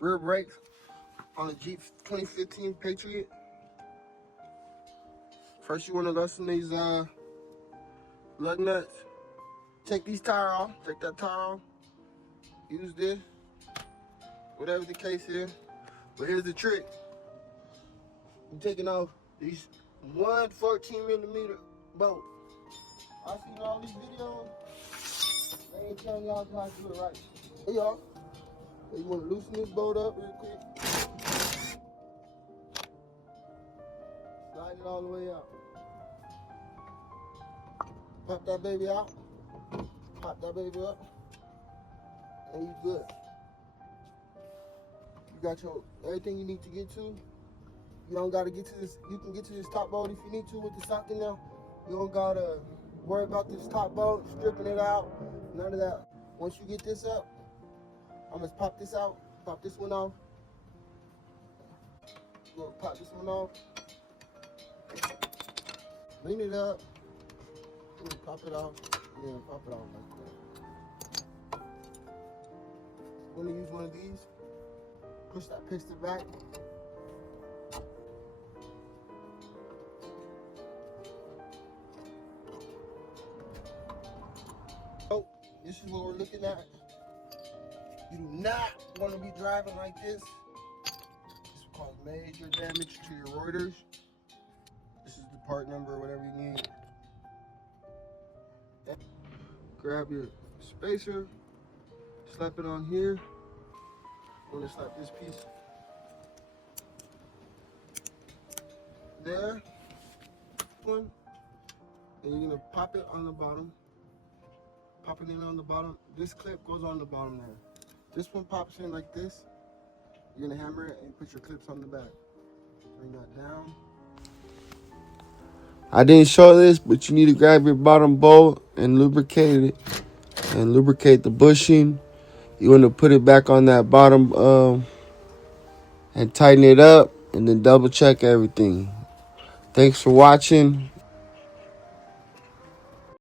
rear brakes on the Jeep 2015 Patriot. First, you want to loosen these lug nuts. Take these tires off. Take that tire off. Use this. Whatever the case is. But here's the trick. You're taking off these 114mm bolt. I seen all these videos. They ain't telling y'all how to do it right. Hey y'all. You want to loosen this bolt up real quick. Slide it all the way out. Pop that baby out. Pop that baby up. And you good. You got your everything you need to get to. You don't gotta get to this. You can get to this top bolt if you need to with the socket now. You don't gotta worry about this top bolt, stripping it out. None of that. Once you get this up, I'm gonna pop this out. Pop this one off. Go pop this one off. Lean it up. Pop it off. Yeah, pop it off like that. I'm gonna use one of these. Push that piston back. Oh, this is what we're looking at. You do not want to be driving like this. This will cause major damage to your rotors. This is the part number, whatever you need. Grab your spacer, slap it on here. I'm gonna slap this piece there, one, and you're gonna pop it on the bottom. Pop it in on the bottom. This clip goes on the bottom there. This one pops in like this. You're gonna hammer it and put your clips on the back. Bring that down. I didn't show this, but you need to grab your bottom bolt and lubricate it. And lubricate the bushing. You want to put it back on that bottom and tighten it up and then double check everything. Thanks for watching.